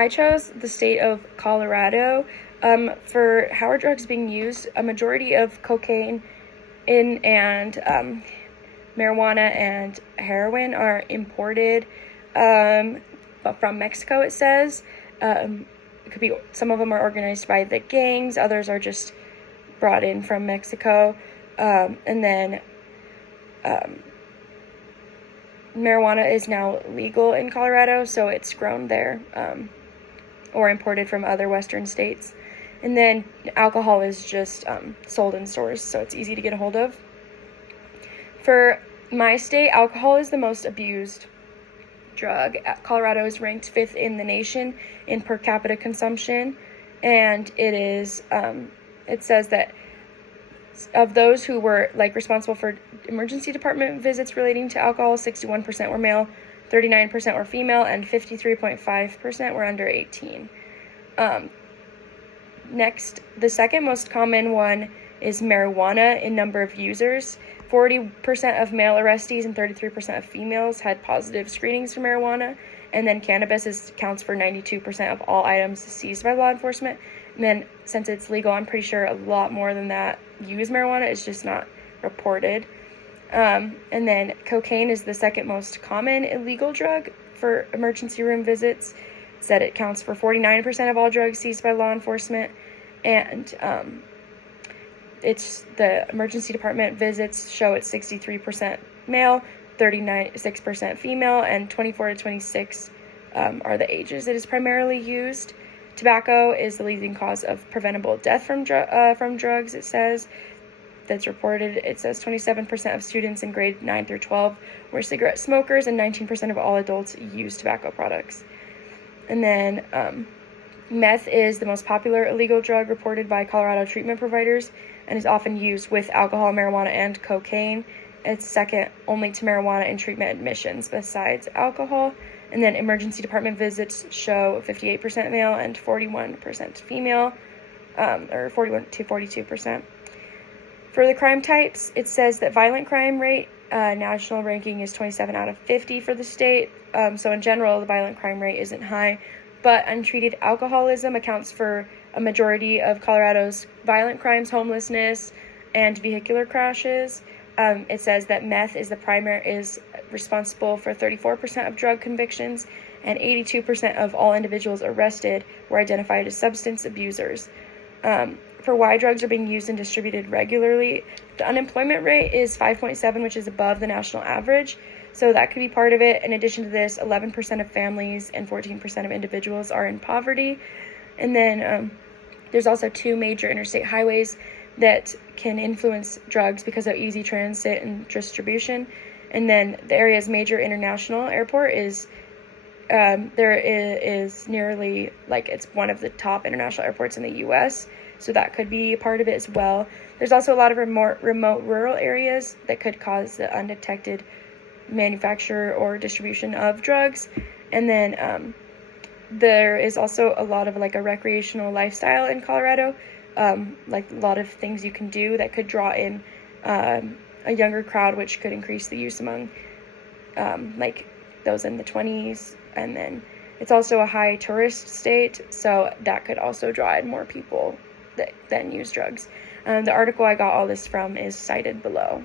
I chose the state of Colorado. For how are drugs being used? A majority of cocaine and marijuana and heroin are imported, but from Mexico, it says. It could be, some of them are organized by the gangs, others are just brought in from Mexico. And then marijuana is now legal in Colorado, so it's grown there, or imported from other western states. And then alcohol is just sold in stores, so it's easy to get a hold of. For my state, alcohol is the most abused drug. Colorado is ranked 5th in the nation in per capita consumption, and it is, it says that of those who were responsible for emergency department visits relating to alcohol, 61% were male, 39% were female, and 53.5% were under 18. Next, the second most common one is marijuana in number of users. 40% of male arrestees and 33% of females had positive screenings for marijuana. And then cannabis counts for 92% of all items seized by law enforcement. And then since it's legal, I'm pretty sure a lot more than that use marijuana. It's just not reported. And then cocaine is the second most common illegal drug for emergency room visits. It said it counts for 49% of all drugs seized by law enforcement. And it's the emergency department visits show it's 63% male, 36% female, and 24 to 26 are the ages it is primarily used. Tobacco is the leading cause of preventable death from drugs, it says. That's reported. It says 27% of students in grade 9 through 12 were cigarette smokers, and 19% of all adults use tobacco products. And then meth is the most popular illegal drug reported by Colorado treatment providers and is often used with alcohol, marijuana, and cocaine. It's second only to marijuana in treatment admissions besides alcohol. And then emergency department visits show 58% male and 41% female, or 41 to 42%. For the crime types, it says that violent crime rate, national ranking is 27 out of 50 for the state. So in general, the violent crime rate isn't high, but untreated alcoholism accounts for a majority of Colorado's violent crimes, homelessness, and vehicular crashes. It says that meth is responsible for 34% of drug convictions, and 82% of all individuals arrested were identified as substance abusers. For why drugs are being used and distributed regularly, the unemployment rate is 5.7, which is above the national average. So that could be part of it. In addition to this, 11% of families and 14% of individuals are in poverty. And then there's also 2 major interstate highways that can influence drugs because of easy transit and distribution. And then the area's major international airport is nearly, it's one of the top international airports in the U.S., so that could be a part of it as well. There's also a lot of remote rural areas that could cause the undetected manufacture or distribution of drugs. And then there is also a lot of a recreational lifestyle in Colorado, a lot of things you can do that could draw in a younger crowd, which could increase the use among those in the 20s. And then it's also a high tourist state, so that could also draw in more people that then use drugs. The article I got all this from is cited below.